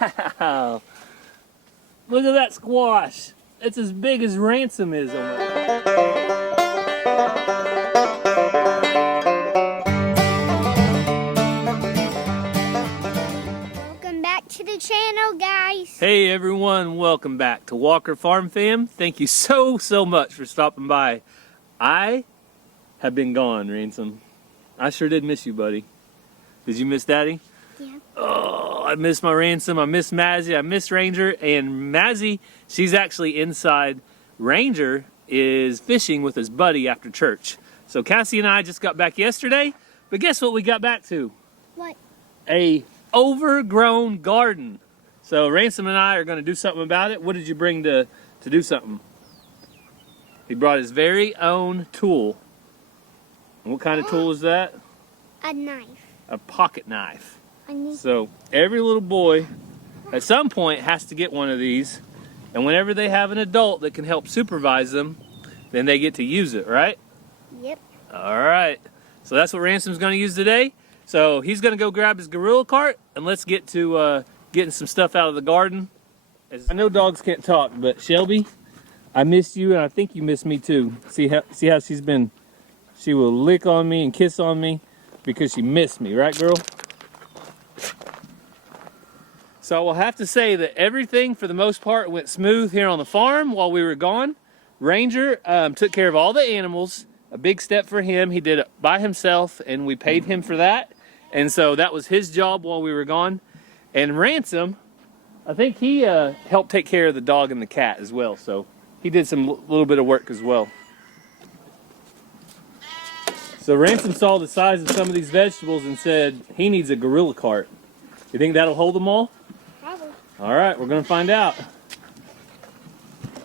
Wow! Look at that squash. It's as big as Ransom is almost. Welcome back to the channel, guys. Hey everyone, welcome back to Walker Farm Fam. Thank you so much for stopping by. I have been gone, Ransom. I sure did miss you, buddy. Did you miss Daddy? Yeah. Oh, I miss my Ransom. I miss Mazzy. I miss Ranger. And Mazzy, she's actually inside. Ranger is fishing with his buddy after church. So Cassie and I just got back yesterday. But guess what we got back to? What? A overgrown garden. So Ransom and I are going to do something about it. What did you bring to do something? He brought his very own tool. And what kind of tool is that? A knife. A pocket knife. So every little boy at some point has to get one of these, and whenever they have an adult that can help supervise them, then they get to use it, right? Yep. All right, so that's what Ransom's going to use today. So he's going to go grab his gorilla cart, and let's get to getting some stuff out of the garden. I know dogs can't talk, but Shelby, I missed you, and I think you missed me too. See how she's been. She will lick on me and kiss on me because she missed me, right, girl? So I will have to say that everything, for the most part, went smooth here on the farm while we were gone. Ranger took care of all the animals. A big step for him. He did it by himself, and we paid him for that. And so that was his job while we were gone. And Ransom, I think he helped take care of the dog and the cat as well. So he did some little bit of work as well. So Ransom saw the size of some of these vegetables and said he needs a gorilla cart. You think that'll hold them all? Probably. All right, we're going to find out.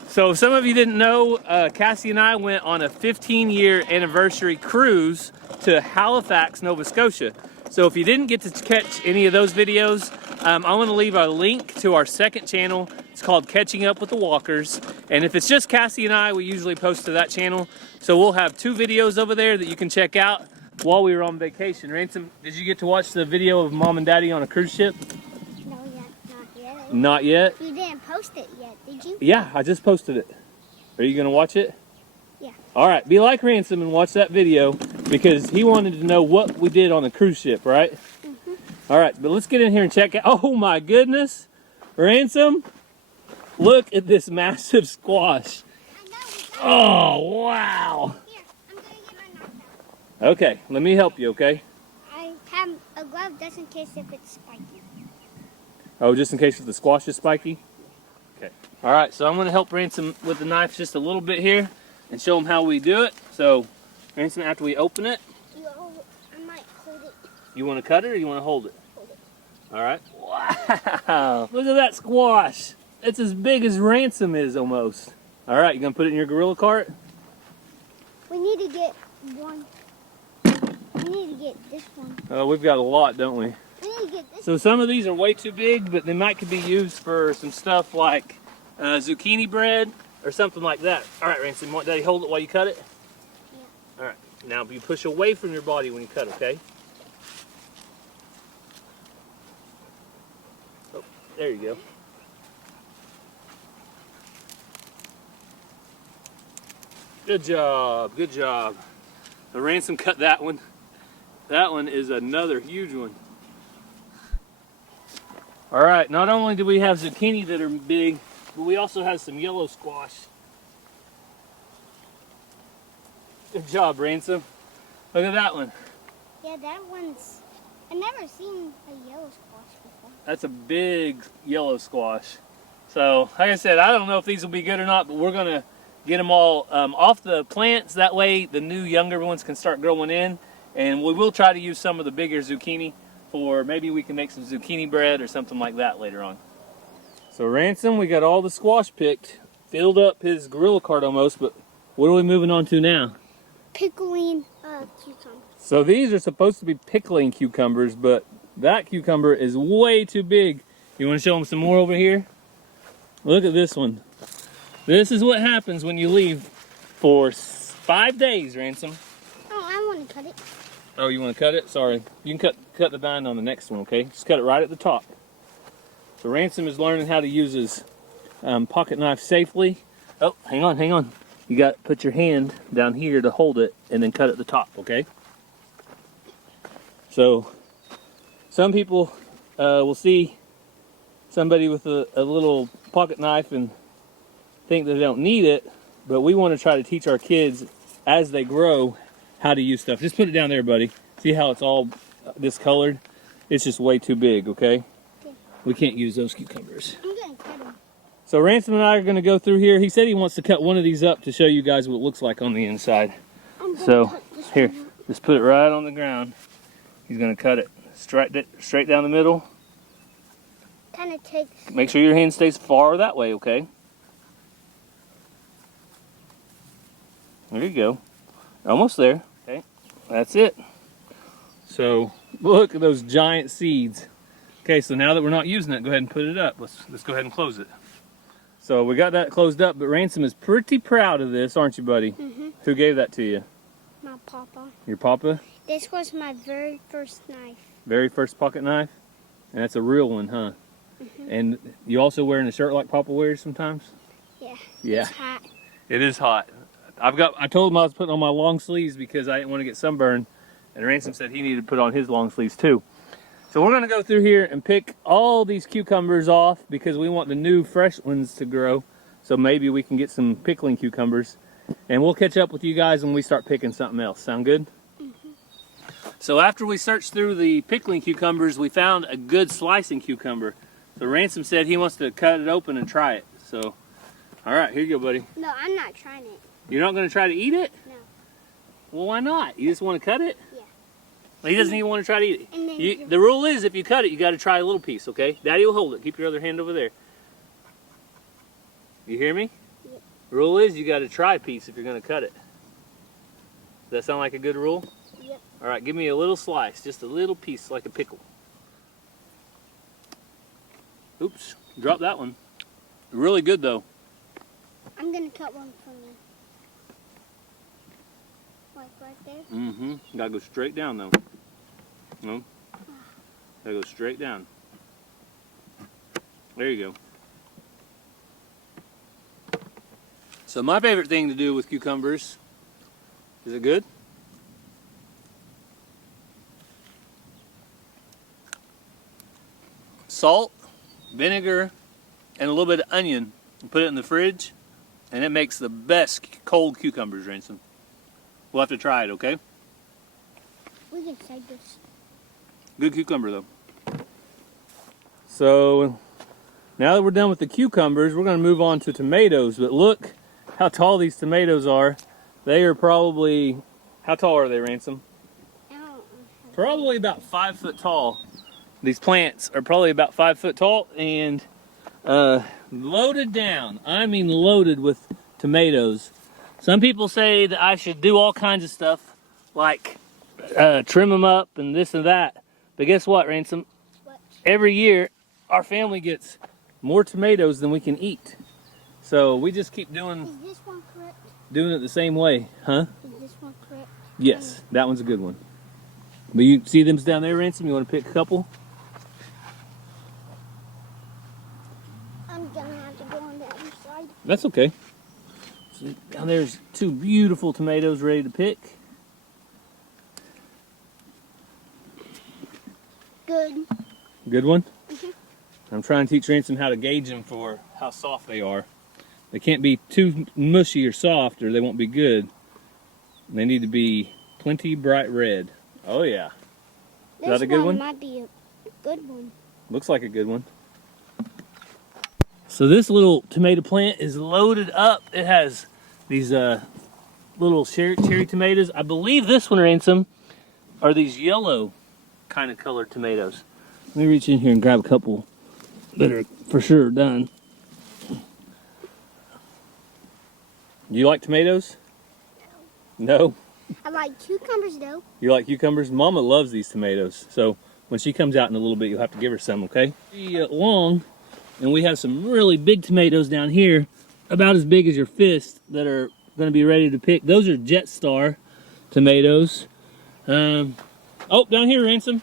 So some of you didn't know, Cassie and I went on a 15-year anniversary cruise to Halifax, Nova Scotia. So if you didn't get to catch any of those videos, I'm going to leave a link to our second channel. It's called Catching Up with the Walkers. And if it's just Cassie and I, we usually post to that channel. So we'll have 2 videos over there that you can check out while we were on vacation. Ransom, did you get to watch the video of Mom and Daddy on a cruise ship? No, not yet. Not yet? You didn't post it yet, did you? Yeah, I just posted it. Are you going to watch it? Yeah. All right, be like Ransom and watch that video because he wanted to know what we did on the cruise ship, right? Mm-hmm. All right, but let's get in here and check out. Oh my goodness. Ransom, look at this massive squash. Oh, wow. Here, I'm going to get my knife out. Okay, let me help you, okay? I have a glove just in case if it's spiky. Oh, just in case the squash is spiky? Okay. All right, so I'm going to help Ransom with the knife just a little bit here and show him how we do it. So, Ransom, after we open it, I might hold it. you want to cut it or you want to hold it? Hold it. All right. Wow, look at that squash. It's as big as Ransom is almost. All right, you going to put it in your gorilla cart? We need to get one. We need to get this one. Oh, we've got a lot, don't we? We need to get this So some of these are way too big, but they might could be used for some stuff like zucchini bread or something like that. All right, Ransom, want Daddy hold it while you cut it? Yeah. All right, now you push away from your body when you cut, okay? Oh, there you go. Good job, good job. The Ransom cut that one. That one is another huge one. All right, not only do we have zucchini that are big, but we also have some yellow squash. Good job, Ransom. Look at that one. Yeah, that one's... I've never seen a yellow squash before. That's a big yellow squash. So, like I said, I don't know if these will be good or not, but we're going to get them all off the plants. That way the new younger ones can start growing in. And we will try to use some of the bigger zucchini for maybe we can make some zucchini bread or something like that later on. So Ransom, we got all the squash picked, filled up his gorilla cart almost, but what are we moving on to now? Pickling cucumbers. So these are supposed to be pickling cucumbers, but that cucumber is way too big. You want to show them some more over here? Look at this one. This is what happens when you leave for 5 days, Ransom. Oh, I want to cut it. Oh, you want to cut it? Sorry. You can cut the vine on the next one, okay? Just cut it right at the top. So Ransom is learning how to use his pocket knife safely. Oh, hang on. You got to put your hand down here to hold it and then cut at the top, okay? So some people will see somebody with a little pocket knife and think that they don't need it, but we want to try to teach our kids as they grow how to use stuff. Just put it down there, buddy. See how it's all discolored? It's just way too big, okay? We can't use those cucumbers. I'm gonna cut them. So Ransom and I are going to go through here. He said he wants to cut one of these up to show you guys what it looks like on the inside. So here, just put it right on the ground. He's going to cut it straight down the middle. Kind of takes. Make sure your hand stays far that way, okay? There you go. Almost there. Okay, that's it. So look at those giant seeds. Okay, so now that we're not using it, go ahead and put it up. Let's go ahead and close it. So we got that closed up, but Ransom is pretty proud of this, aren't you, buddy? Mm-hmm. Who gave that to you? My papa. Your papa? This was my very first knife. Very first pocket knife? And that's a real one, huh? Mm-hmm. And you also wearing a shirt like Papa wears sometimes? Yeah. Yeah. It's hot. It is hot. I told him I was putting on my long sleeves because I didn't want to get sunburned, and Ransom said he needed to put on his long sleeves too. So we're going to go through here and pick all these cucumbers off because we want the new fresh ones to grow. So maybe we can get some pickling cucumbers. And we'll catch up with you guys when we start picking something else. Sound good? Mm-hmm. So after we searched through the pickling cucumbers, we found a good slicing cucumber. So Ransom said he wants to cut it open and try it. So, all right, here you go, buddy. No, I'm not trying it. You're not going to try to eat it? No. Well, why not? You just want to cut it? Yeah. Well, he doesn't even want to try to eat And then it. The rule is if you cut it, you got to try a little piece, okay? Daddy will hold it. Keep your other hand over there. You hear me? Yep. The rule is you got to try a piece if you're going to cut it. Does that sound like a good rule? Yep. All right, give me a little slice, just a little piece like a pickle. Oops, drop that one. Really good though. I'm gonna cut one for me. Like right there? Mm-hmm. Gotta go straight down though. No? Gotta go straight down. There you go. So my favorite thing to do with cucumbers, is it good? Salt, vinegar, and a little bit of onion. And put it in the fridge, and it makes the best cold cucumbers, Ransom. We'll have to try it, okay? We can save this. Good cucumber, though. So, now that we're done with the cucumbers, we're going to move on to tomatoes. But look how tall these tomatoes are. They are probably, how tall are they, Ransom? Probably about 5 foot tall. These plants are probably about 5 foot tall and loaded down. I mean loaded with tomatoes. Some people say that I should do all kinds of stuff like trim them up and this and that. But guess what, Ransom? What? Every year our family gets more tomatoes than we can eat. So we just keep doing Is this one correct? it the same way, huh? Is this one correct? Yes, that one's a good one. But you see them down there, Ransom? You want to pick a couple? I'm gonna have to go on the other side. That's okay. So down there's 2 beautiful tomatoes ready to pick. Good. Good one? Mhm. I'm trying to teach Ransom how to gauge them for how soft they are. They can't be too mushy or soft or they won't be good. They need to be plenty bright red. Oh yeah. Is that a good one? This one might be a good one. Looks like a good one. So this little tomato plant is loaded up. It has these little cherry tomatoes. I believe this one, Ransom, are these yellow kind of colored tomatoes. Let me reach in here and grab a couple that are for sure done. Do you like tomatoes? No? I like cucumbers though. You like cucumbers? Mama loves these tomatoes. So when she comes out in a little bit, you'll have to give her some, okay? Long, and we have some really big tomatoes down here, about as big as your fist, that are going to be ready to pick. Those are Jet Star tomatoes. Oh, down here, Ransom.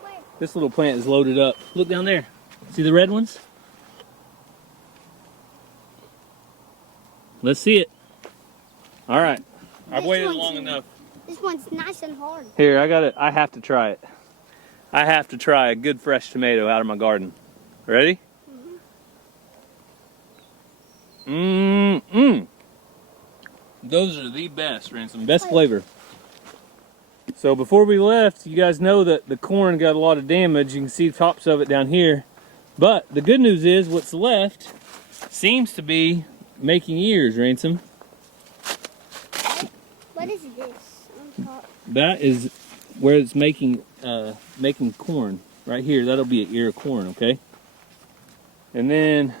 Where? This little plant is loaded up. Look down there. See the red ones? Let's see it. All right. I've waited long enough. This one's nice and hard. Here, I have to try it. I have to try a good fresh tomato out of my garden. Ready? Those are the best, Ransom. Best flavor. So before we left, you guys know that the corn got a lot of damage. You can see tops of it down here. But the good news is what's left seems to be making ears, Ransom. What is this on top? That is where it's making corn. Right here, that'll be an ear of corn, okay? And then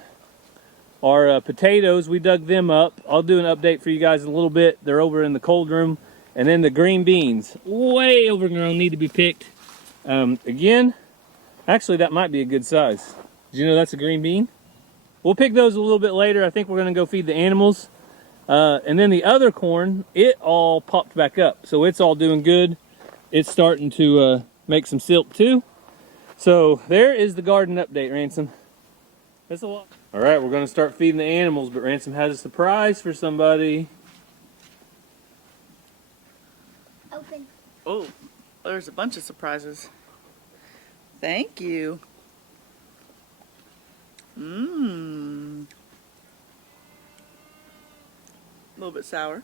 our potatoes, we dug them up. I'll do an update for you guys in a little bit. They're over in the cold room. And then the green beans, way overgrown, need to be picked. Again, actually that might be a good size. Did you know that's a green bean? We'll pick those a little bit later. I think we're gonna go feed the animals. And then the other corn, it all popped back up. So it's all doing good. It's starting to make some silk too. So there is the garden update, Ransom. That's a lot. All right, we're gonna start feeding the animals, but Ransom has a surprise for somebody. Open. Oh, there's a bunch of surprises. Thank you. Mmm. A little bit sour.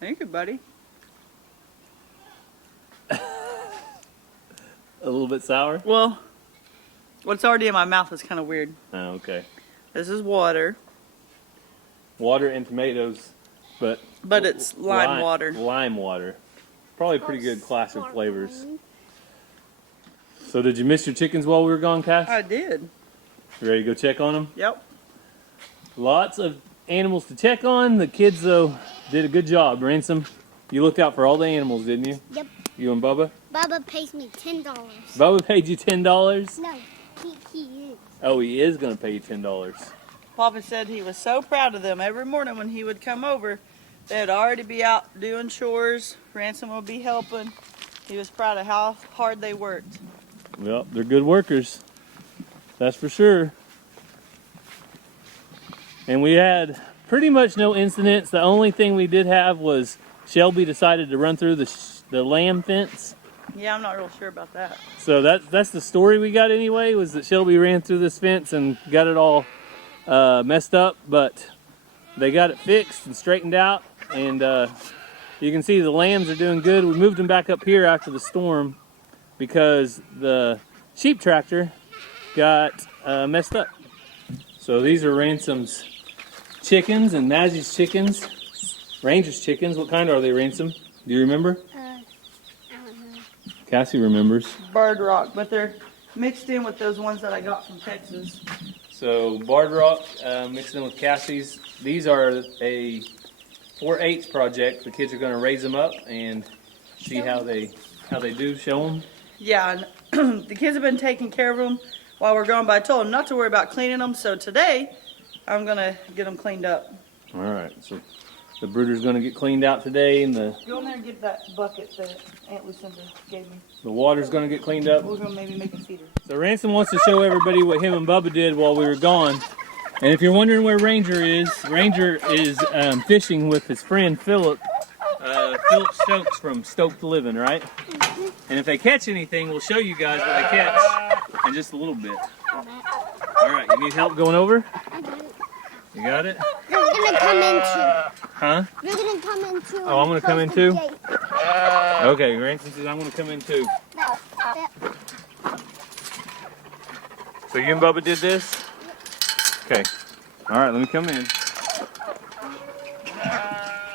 Thank you, buddy. A little bit sour? Well, what's already in my mouth is kind of weird. Oh, okay. This is water. Water and tomatoes, but it's lime water. Lime water. Probably pretty good classic flavors. So did you miss your chickens while we were gone, Cass? I did. You ready to go check on them? Yep. Lots of animals to check on. The kids, though, did a good job. Ransom, you looked out for all the animals, didn't you? Yep. You and Bubba? Bubba pays me $10. Bubba paid you $10? No, he is. Oh, he is going to pay you $10. Papa said he was so proud of them. Every morning when he would come over, they'd already be out doing chores. Ransom would be helping. He was proud of how hard they worked. Well, they're good workers. That's for sure. And we had pretty much no incidents. The only thing we did have was Shelby decided to run through the lamb fence. Yeah, I'm not real sure about that. So that's the story we got anyway, was that Shelby ran through this fence and got it all messed up, but they got it fixed and straightened out, and you can see the lambs are doing good. We moved them back up here after the storm because the sheep tractor got messed up. So these are Ransom's chickens and Mazzy's chickens, Ranger's chickens. What kind are they, Ransom? Do you remember? I don't know. Cassie remembers. Bird rock, but they're mixed in with those ones that I got from Texas. So Barred Rock mixed in with Cassie's. These are a 4-H project. The kids are going to raise them up and see how they do. Show them. Yeah, and the kids have been taking care of them while we're gone, but I told them not to worry about cleaning them. So today, I'm going to get them cleaned up. All right. So the brooder's going to get cleaned out today, and Go in there and get that bucket that Aunt Lucinda gave me. the water's going to get cleaned up. We're going to maybe make a feeder. So Ransom wants to show everybody what him and Bubba did while we were gone. And if you're wondering where Ranger is fishing with his friend Philip. Philip Stokes from Stoked Living, right? And if they catch anything, we'll show you guys what they catch in just a little bit. All right, you need help going over? I got it. You got it? You're gonna come in too. Huh? You're gonna come in too. Oh, I'm gonna come in Close too? the gate. Okay, Ransom says I'm gonna come in too. That. So you and Bubba did this? Okay. All right, let me come in.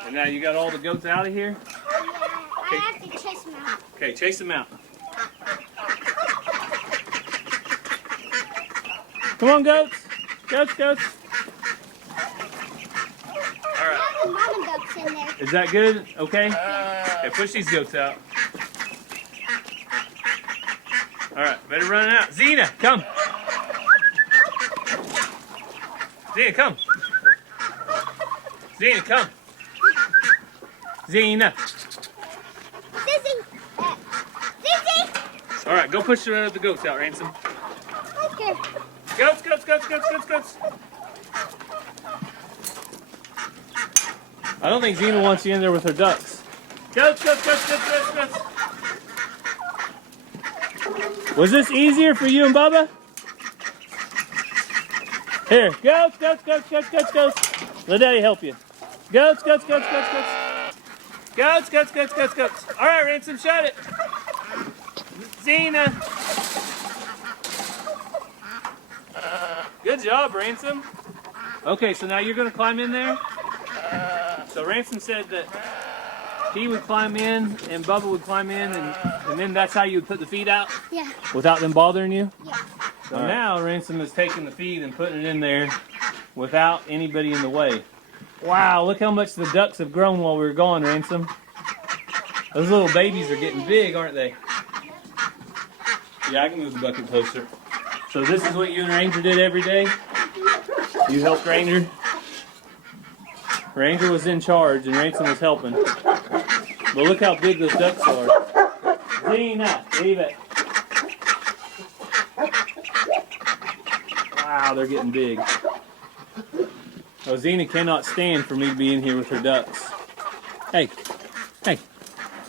And now you got all the goats out of here? I have to chase them out. Okay, chase them out. Come on, goats. Goats. All right. There's a mama ducks in there. Is that good? Okay. Okay, push these goats out. All right, better run out. Zena, come. Zena, come. Zena, come. Zena. Sissy. Sissy. All right, go push the goats out, Ransom. Okay. Goats, goats, goats, goats, goats, goats. I don't think Zena wants you in there with her ducks. Goats, goats, goats, goats, goats, goats. Was this easier for you and Bubba? Here, goats, goats, goats, goats, goats, goats. Let Daddy help you. Goats, goats, goats, goats, goats. Goats, goats, goats, goats, goats. All right, Ransom, shut it. Zena. Good job, Ransom. Okay, so now you're going to climb in there. So Ransom said that he would climb in and Bubba would climb in, and then that's how you would put the feed out? Yeah. Without them bothering you? Yeah. So now Ransom is taking the feed and putting it in there without anybody in the way. Wow, look how much the ducks have grown while we were gone, Ransom. Those little babies are getting big, aren't they? Yeah, I can move the bucket closer. So this is what you and Ranger did every day? You helped Ranger? Ranger was in charge and Ransom was helping. But look how big those ducks are. Zena, leave it. Wow, they're getting big. Oh, Zena cannot stand for me to be in here with her ducks. Hey, hey,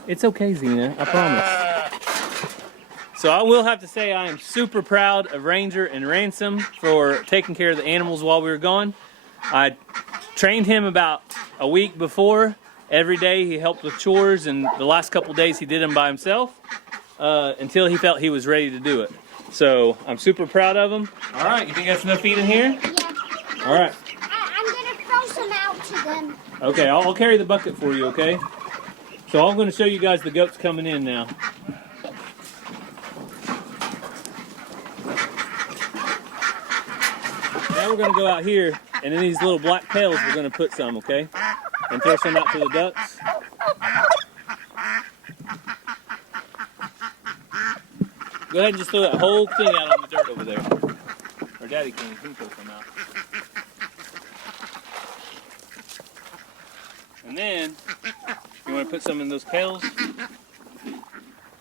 it's okay, Zena, I promise. So I will have to say I am super proud of Ranger and Ransom for taking care of the animals while we were gone. I trained him about a week before. Every day he helped with chores, and the last couple days he did them by himself until he felt he was ready to do it. So I'm super proud of him. All right, you think that's enough feed in here? Yeah. All right. I'm going to throw some out to them. Okay, I'll carry the bucket for you, okay? So I'm going to show you guys the goats coming in now. Now we're going to go out here, and in these little black pails we're going to put some, okay? And throw some out to the ducks. Go ahead and just throw that whole thing out on the dirt over there. Or Daddy can throw some out. And then, you want to put some in those pails?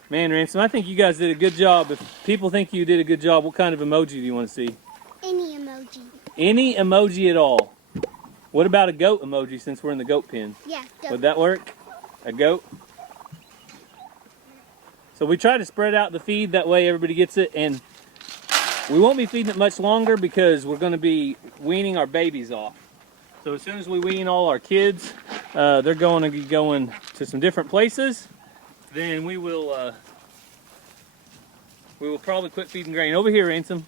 Man, Ransom, I think you guys did a good job. If people think you did a good job, what kind of emoji do you want to see? Any emoji. Any emoji at all. What about a goat emoji since we're in the goat pen? Yeah. Would that work? A goat? So we try to spread out the feed, that way everybody gets it, and we won't be feeding it much longer because we're going to be weaning our babies off. So as soon as we wean all our kids, they're going to be going to some different places. Then we will probably quit feeding grain. Over here, Ransom.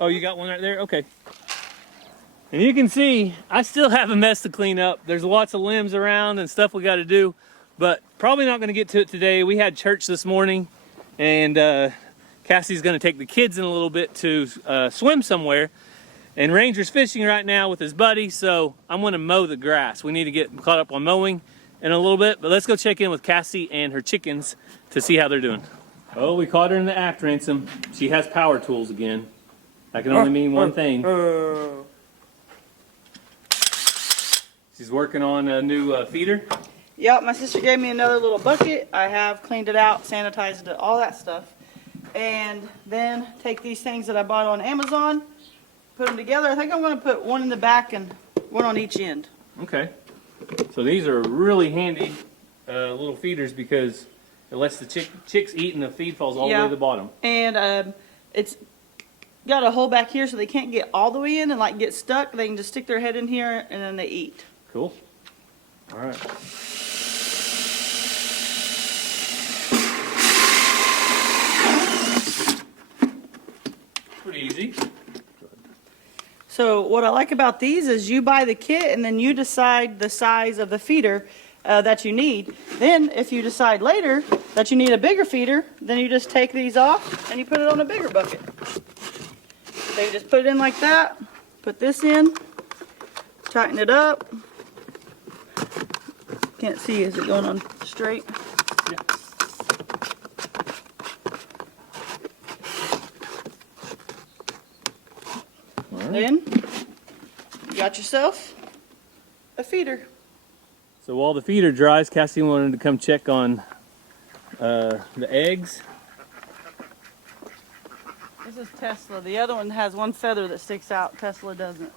Oh, you got one right there? Okay. And you can see, I still have a mess to clean up. There's lots of limbs around and stuff we got to do, but probably not going to get to it today. We had church this morning, and Cassie's going to take the kids in a little bit to swim somewhere. And Ranger's fishing right now with his buddy, so I'm going to mow the grass. We need to get caught up on mowing in a little bit, but let's go check in with Cassie and her chickens to see how they're doing. Oh, we caught her in the act, Ransom. She has power tools again. That can only mean one thing. She's working on a new feeder. Yep, my sister gave me another little bucket. I have cleaned it out, sanitized it, all that stuff. And then take these things that I bought on Amazon, put them together. I think I'm going to put one in the back and one on each end. Okay. So these are really handy little feeders because it lets the chicks eat and the feed falls all the way to the bottom. And it's got a hole back here so they can't get all the way in and like get stuck. They can just stick their head in here and then they eat. Cool. All right. Pretty easy. So what I like about these is you buy the kit and then you decide the size of the feeder that you need. Then if you decide later that you need a bigger feeder, then you just take these off and you put it on a bigger bucket. So you just put it in like that, put this in, tighten it up. Can't see, is it going on straight? Yeah. Then you got yourself a feeder. So while the feeder dries, Cassie wanted to come check on the eggs. This is Tesla. The other one has one feather that sticks out. Tesla doesn't.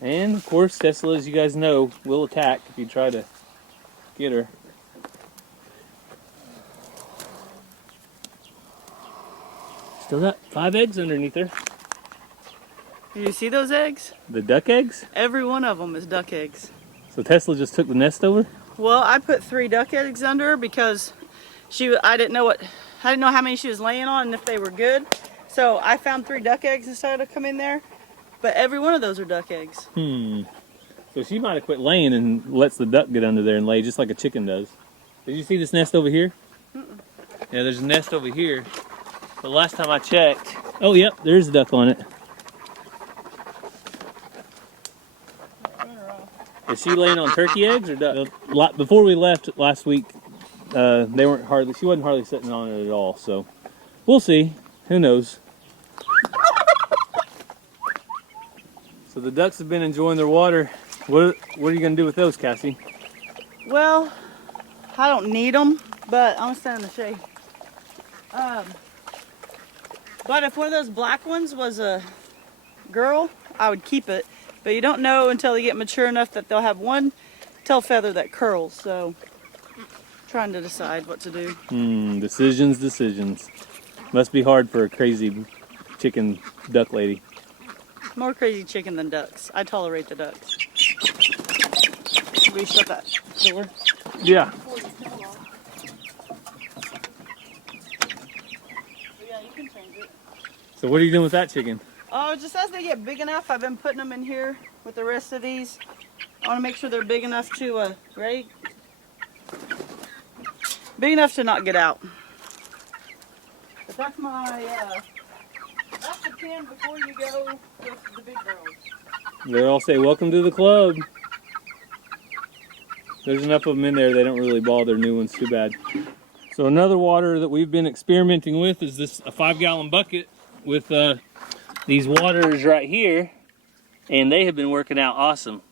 And of course, Tesla, as you guys know, will attack if you try to get her. Still got 5 eggs underneath her. Do you see those eggs? The duck eggs? Every one of them is duck eggs. So Tesla just took the nest over? Well, I put 3 duck eggs under her because I didn't know how many she was laying on and if they were good. So I found 3 duck eggs instead of come in there. But every one of those are duck eggs. So she might have quit laying and lets the duck get under there and lay just like a chicken does. Did you see this nest over here? Yeah, there's a nest over here. But last time I checked, oh yep, there's a duck on it. Is she laying on turkey eggs or duck? Before we left last week, she wasn't hardly sitting on it at all. So we'll see. Who knows? So the ducks have been enjoying their water. What are you gonna do with those, Cassie? Well, I don't need them, but I'm gonna stand in the shade. But if one of those black ones was a girl, I would keep it. But you don't know until they get mature enough that they'll have one tail feather that curls. So, trying to decide what to do. Decisions. Must be hard for a crazy chicken duck lady. More crazy chicken than ducks. I tolerate the ducks. Will you shut that door? Yeah. Yeah, you can change it. So what are you doing with that chicken? Oh, just as they get big enough, I've been putting them in here with the rest of these. I want to make sure they're big enough to, ready? Big enough to not get out. But that's that's the pen before you go with the big girls. They all say, welcome to the club. There's enough of them in there, they don't really bother new ones too bad. So another water that we've been experimenting with is a 5-gallon bucket with these waters right here, and they have been working out awesome.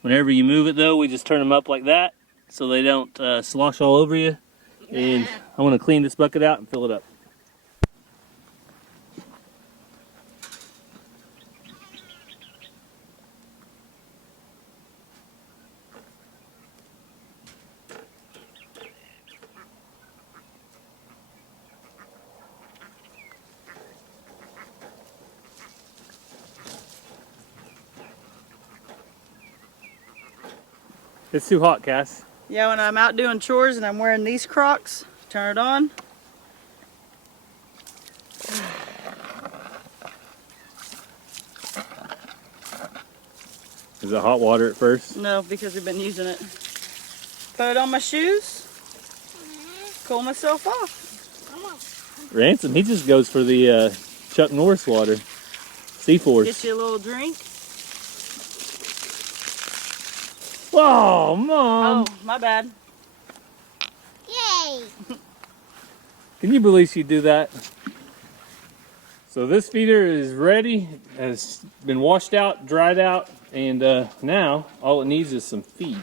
Whenever you move it though, we just turn them up like that so they don't slosh all over you. And I want to clean this bucket out and fill it up. It's too hot, Cass. Yeah, when I'm out doing chores and I'm wearing these Crocs, turn it on. Is it hot water at first? No, because we've been using it. Put it on my shoes, cool myself off. Ransom, he just goes for the Chuck Norris water. C-Force. Get you a little drink. Oh, Mom! Oh, my bad. Yay! Can you believe she'd do that? So this feeder is ready, has been washed out, dried out, and now all it needs is some feed.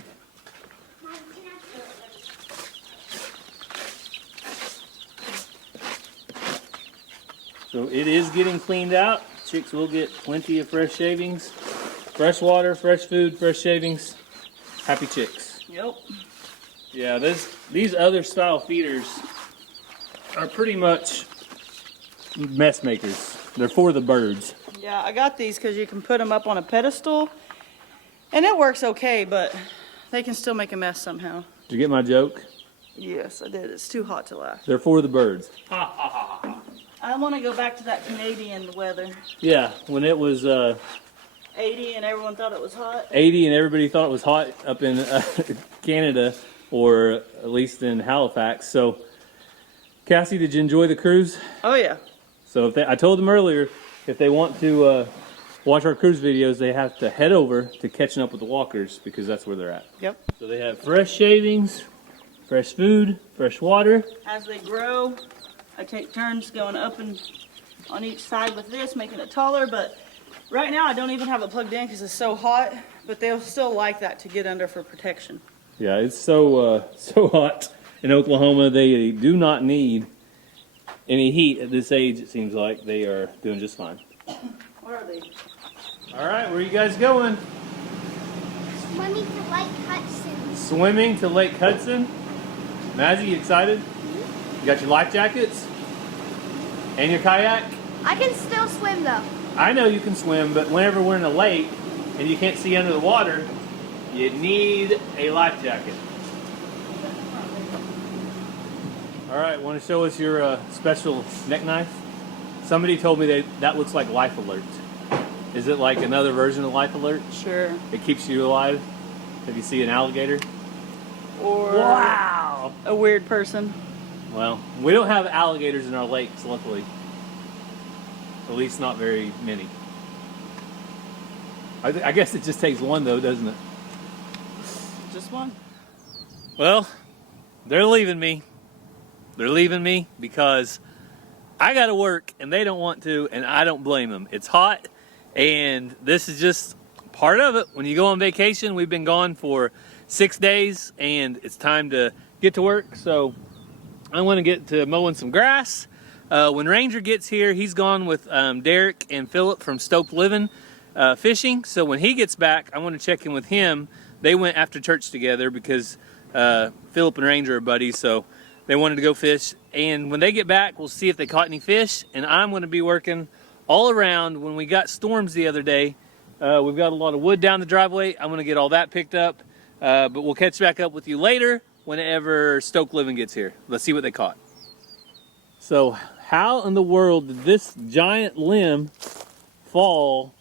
So it is getting cleaned out. Chicks will get plenty of fresh shavings, fresh water, fresh food, fresh shavings. Happy chicks. Yep. Yeah, these other style feeders are pretty much mess makers. They're for the birds. Yeah, I got these because you can put them up on a pedestal, and it works okay, but they can still make a mess somehow. Did you get my joke? Yes, I did. It's too hot to laugh. They're for the birds. I want to go back to that Canadian weather. Yeah, when it was 80 and everyone thought it was hot. 80 and everybody thought it was hot up in Canada, or at least in Halifax. So, Cassie, did you enjoy the cruise? Oh, yeah. So I told them earlier, if they want to watch our cruise videos, they have to head over to Catching Up with the Walkers, because that's where they're at. Yep. So they have fresh shavings, fresh food, fresh water. As they grow, I take turns going up and on each side with this, making it taller, but Right now, I don't even have it plugged in because it's so hot, but they'll still like that to get under for protection. Yeah, it's so so hot in Oklahoma. They do not need any heat at this age. It seems like they are doing just fine. What are they? All right, where are you guys going? Swimming to Lake Hudson. Swimming to Lake Hudson. Mazzy, you excited? You got your life jackets and your kayak? I can still swim though. I know you can swim, but whenever we're in a lake and you can't see under the water, you need a life jacket. All right, want to show us your special neck knife? Somebody told me that looks like Life Alert. Is it like another version of Life Alert? Sure. It keeps you alive if you see an alligator? Or Wow! a weird person. Well, we don't have alligators in our lakes, luckily. At least not very many. I guess it just takes one, though, doesn't it? Just one. Well, they're leaving me. They're leaving me because I got to work and they don't want to, and I don't blame them. It's hot, and this is just part of it. When you go on vacation, we've been gone for 6 days, and it's time to get to work. So I want to get to mowing some grass. When Ranger gets here, he's gone with Derek and Philip from Stoke Living fishing. So when he gets back, I want to check in with him. They went after church together because Philip and Ranger are buddies, so they wanted to go fish. And when they get back, we'll see if they caught any fish. And I'm going to be working all around. When we got storms the other day, we've got a lot of wood down the driveway. I'm going to get all that picked up. But we'll catch back up with you later whenever Stoke Living gets here. Let's see what they caught. So how in the world did this giant limb fall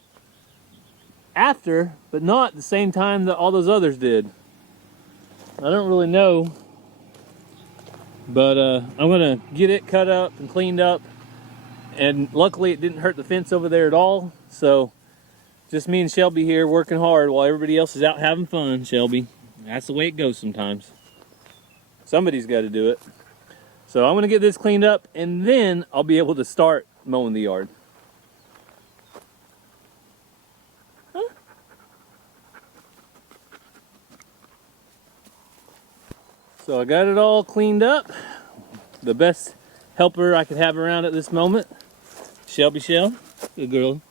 after, but not the same time that all those others did? I don't really know, but I'm gonna get it cut up and cleaned up, and luckily it didn't hurt the fence over there at all. So just me and Shelby here working hard while everybody else is out having fun. Shelby, that's the way it goes sometimes. Somebody's got to do it. So I'm gonna get this cleaned up, and then I'll be able to start mowing the yard. So I got it all cleaned up. The best helper I could have around at this moment. Shelby Shell, good girl.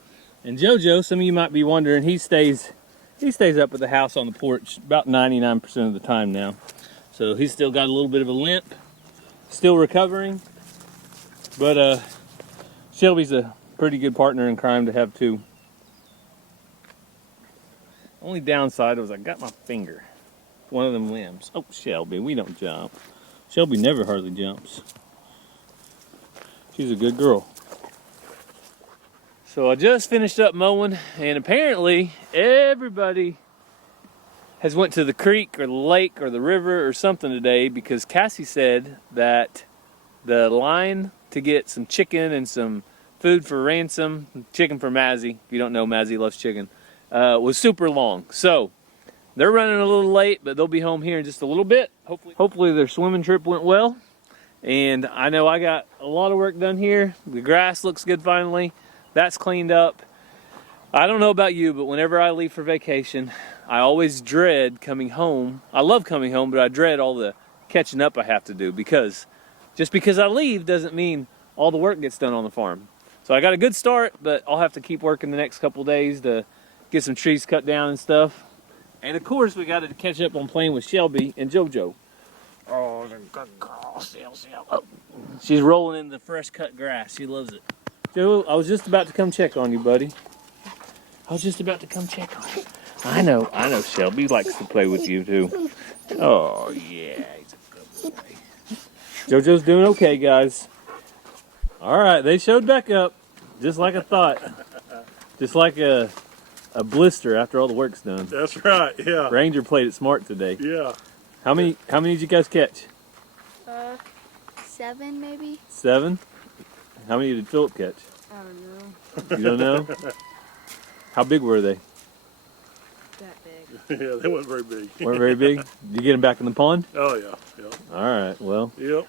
And JoJo, some of you might be wondering, he stays up at the house on the porch about 99% of the time now. So he's still got a little bit of a limp, still recovering. But Shelby's a pretty good partner in crime to have too. Only downside was I got my finger. One of them limbs. Oh, Shelby, we don't jump. Shelby never hardly jumps. She's a good girl. So I just finished up mowing, and apparently everybody has went to the creek or the lake or the river or something today, because Cassie said that the line to get some chicken and some food for Ransom, chicken for Mazzy, if you don't know, Mazzy loves chicken, was super long. So they're running a little late, but they'll be home here in just a little bit. Hopefully their swimming trip went well. And I know I got a lot of work done here. The grass looks good finally. That's cleaned up. I don't know about you, but whenever I leave for vacation, I always dread coming home. I love coming home, but I dread all the catching up I have to do, because just because I leave doesn't mean all the work gets done on the farm. So I got a good start, but I'll have to keep working the next couple days to get some trees cut down and stuff. And of course, we got to catch up on playing with Shelby and JoJo. Oh, the good girl, oh. She's rolling in the fresh cut grass. She loves it. Joe, I was just about to come check on you, buddy. I was just about to come check on you. I know, Shelby likes to play with you too. Oh yeah, he's a good boy. JoJo's doing okay, guys. All right, they showed back up, just like I thought. Just like a blister after all the work's done. That's right, yeah. Ranger played it smart today. Yeah. How many did you guys catch? 7 maybe. 7? How many did Philip catch? I don't know. You don't know? How big were they? That big. Yeah, they weren't very big. Weren't very big? Did you get them back in the pond? Oh, yeah, yeah. All right, well. Yep.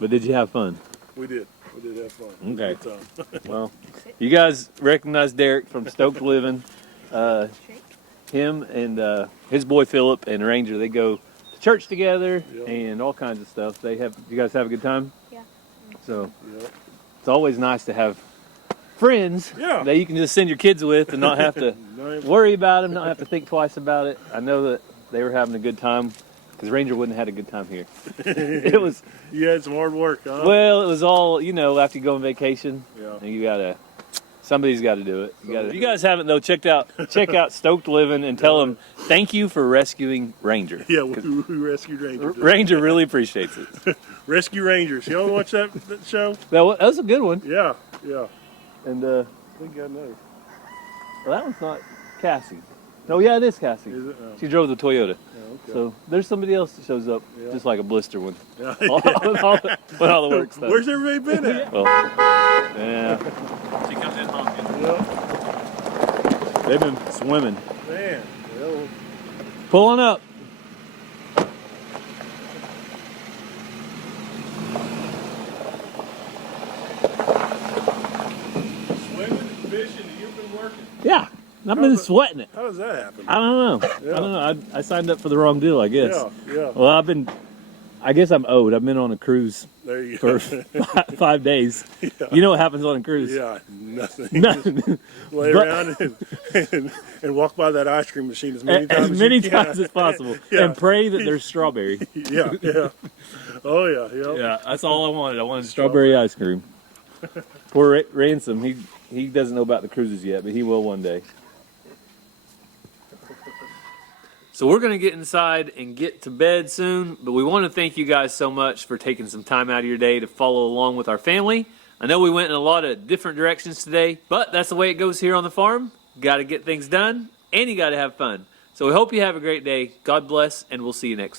But did you have fun? We did. We did have fun. Okay. Good time. Well, you guys recognize Derek from Stoked Living. Him and his boy Philip and Ranger, they go to church together and all kinds of stuff. You guys have a good time? Yeah. So Yep. it's always nice to have friends that you can just send your kids with and not have to worry about them, not have to think twice about it. I know that they were having a good time because Ranger wouldn't have had a good time here. It was. You had some hard work, huh? Well, it was all, after you go on vacation, Yeah. and somebody's got to do it. If you guys haven't though, check out Stoked Living and tell them thank you for rescuing Ranger. Yeah, we rescued Ranger. Ranger really appreciates it. Rescue Rangers. Y'all watch that show? That was a good one. Yeah, yeah. And I think I know. well, that one's not Cassie. No, yeah, it is Cassie. Is it? She drove the Toyota. Oh, okay. So there's somebody else that shows up, just like a blister one. Yeah. when all the work stuff. Where's everybody been at? Well, yeah. She comes in honking. Yeah. They've been swimming. Man. Well, Pulling up. swimming, fishing, you've been working. Yeah, I've been sweating it. How does that happen? I don't know. Yeah. I don't know. I signed up for the wrong deal, I guess. Yeah, yeah. Well, I guess I'm owed. I've been on a cruise There you go. for 5 days. Yeah. You know what happens on a cruise? Yeah, nothing. Nothing. Lay But- around and walk by that ice cream machine as many times as many you can. times as possible, Yeah. and pray that there's strawberry. Yeah, yeah. Oh yeah, yeah. Yeah, that's all I wanted. I wanted strawberry ice cream. Poor Ransom, he doesn't know about the cruises yet, but he will one day. So we're going to get inside and get to bed soon, but we want to thank you guys so much for taking some time out of your day to follow along with our family. I know we went in a lot of different directions today, but that's the way it goes here on the farm. Got to get things done, and you got to have fun. So we hope you have a great day. God bless, and we'll see you next time.